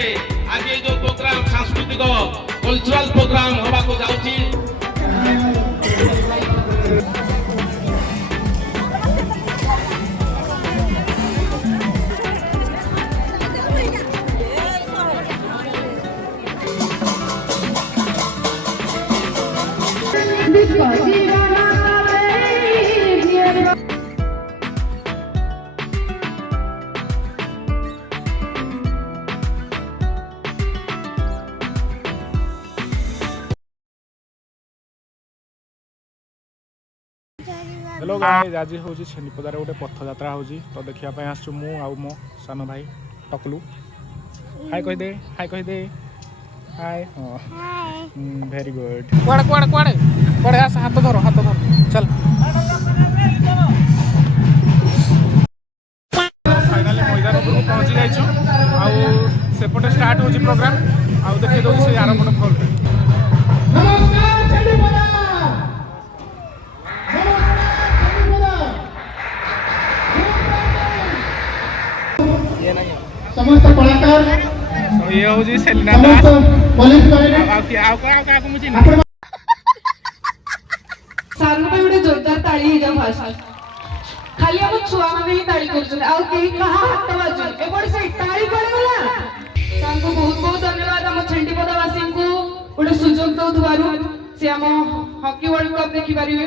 रे आज ये जो प्रोग्राम सांस्कृतिक कल्चरल प्रोग्राम होबा को जाउची हेलो गाइस, आज हूँ छेनीपदार गोटे पथयात्रा हो तो देखापी आसु मु आउ मो सान भाई टकलू। हाय कह दे, हाय कह दे, हाय। हाँ वेरी गुड। कुआड़े कुआड़े कुआड़े कुआड़े आस, हाथ धर हाथ धर, चल। फाइनाली मैदान उपरକୁ पहुँची जाइछु आउ सेपटे स्टार्ट होची प्रोग्राम आउ देखै दउ से आर पट फॉल। समस्त कलाकार ये हो जी सेलिना दास पुलिस करे आ का मुझे सारन पे उडे जोरदार ताळी हिजा फास्ट खाली हम छुआ माने ही ताळी करछन आ केही कहा हात बाजू ए बड से ताळी पड़े गला सांको बहुत बहुत धन्यवाद हम छंडीपदावासी को उडे सुजोग दउ दुआरु से हम हॉकी वर्ल्ड कप देखि परिवे।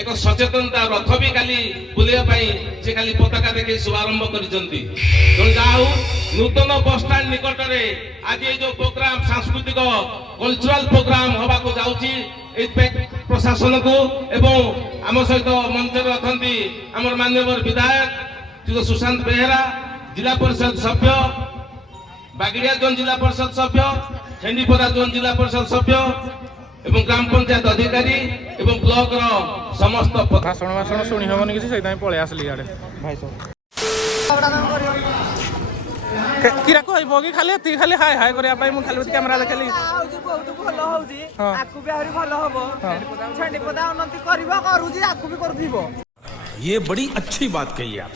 एक सचेतनता रथ भी खाली बुलिया पाई से खाली पताका देखि शुभारंभ करिसंती। तो जाऊ नूतन बस स्टैंड निकट रे आज ये जो प्रोग्राम सांस्कृतिक कल्चरल प्रोग्राम होबा को जाउची ए प्रशासन को एवं आम सहित मंच रे अथंती हमर माननीय विधायक श्री सुशांत बेहेरा, जिला परिषद सभ्य, बागड़िया जोन जिला परिषद सभ्य, छेंडीपदा जोन जिला परिषद सभ्य एवं ग्राम पंचायत अधिकारी एवं ब्लॉक रो समस्त भाषण भाषण शुणी हेबनी किसी से पळे आसली याडे भाई सब किरा कहबो कि खाली ती खाली हाय हाय करिया पाई मु खाली कैमरा देखली आउजी बहुत भलो होउजी आकु भी आहुरी भलो होबो छेंडीपदा उन्नति करबो करूजी आकु भी करथिबो। ये बड़ी अच्छी बात कही आप।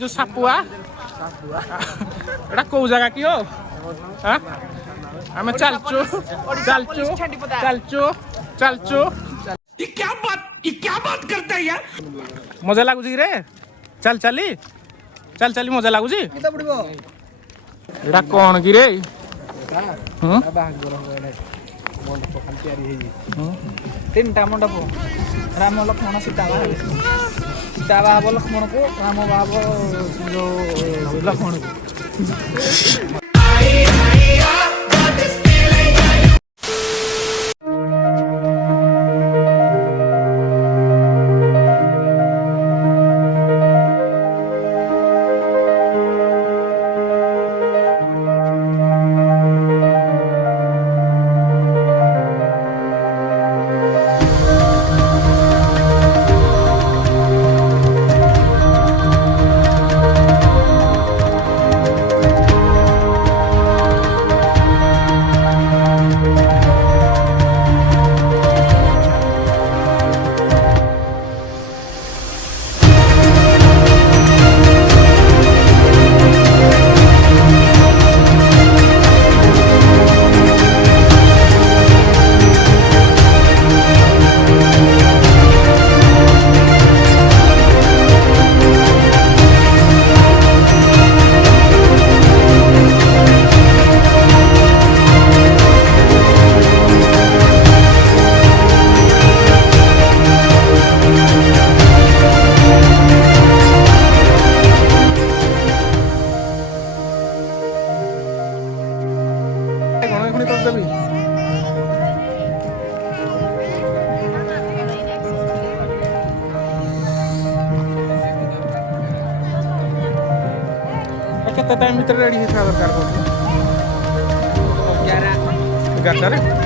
जो सापुआ एटा को जगह की हो हां हमें चलचो चलचो चलचो चलचो। ये क्या बात करता है यार। मजा लागु जी रे, चल चली चल चली मजा लागु जी किता पड़िबो एटा कोन की रे हम बाहागर होले मंडप खाली तयारी हेई तीनटा मंडप राम लक्ष्मण सीता सीता बाबा लक्ष्मण को राम बाबा जो लक्ष्मण को केते टाइम भीतर रेडी होता दरकार को 11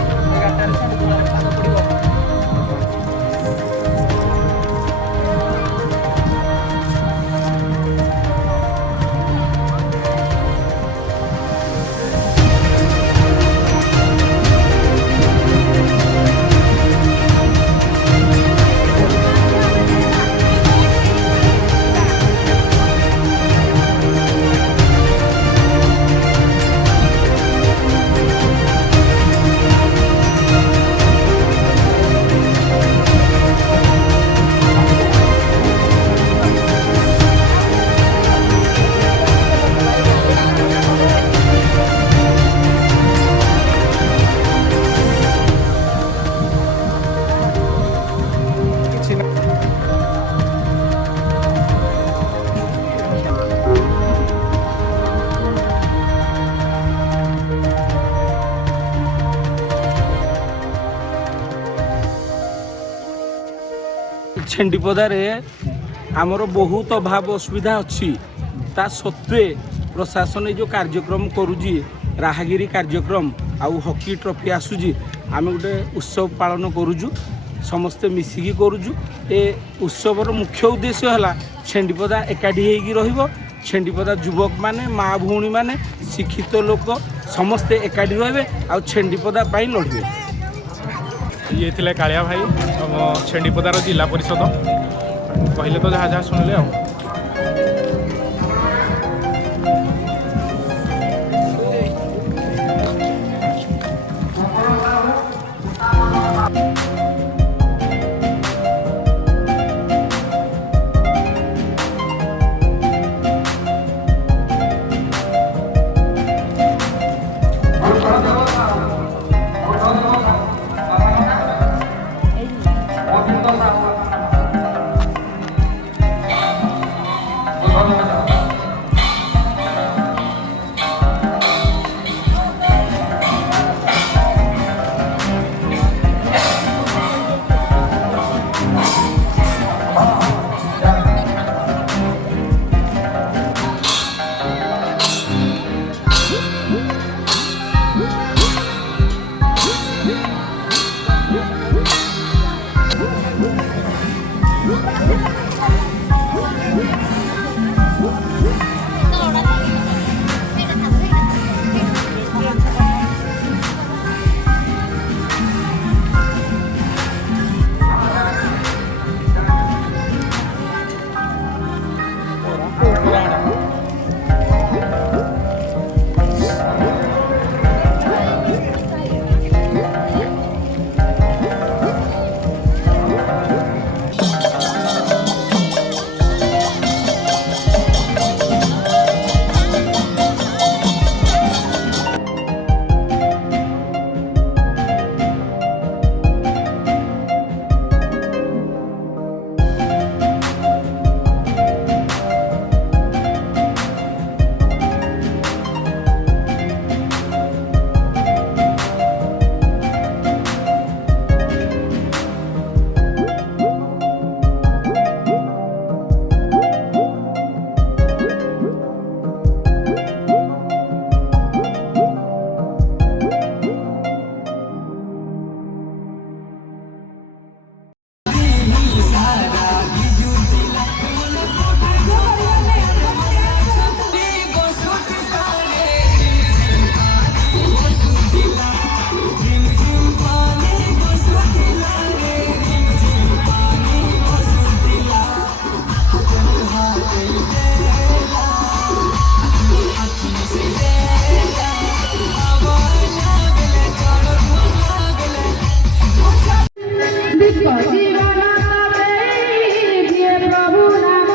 छेंडीपदारे आमर बहुत अभाव असुविधा अच्छी ता सत्वे प्रशासन जो कार्यक्रम करुची राहगिरी कार्यक्रम आउ हॉकी ट्रॉफी आसूजी आम गोटे उत्सव पालन करुचु समस्ते मिसिकी करुचु ए उत्सवर मुख्य उद्देश्य है छेंडीपदा एकाठी होगी रहिबो छेंडीपदा युवक माने माँ भौणी माने शिक्षित लोक समस्ते एकाठी रहिबे आउ छेंडीपदा पाई लड़िबे। ये थिले कालिया भाई हम छेंडीपदार जिला परिषद कहले तो जहाँ जहाँ सुनले आ जीवन में प्रभु नाम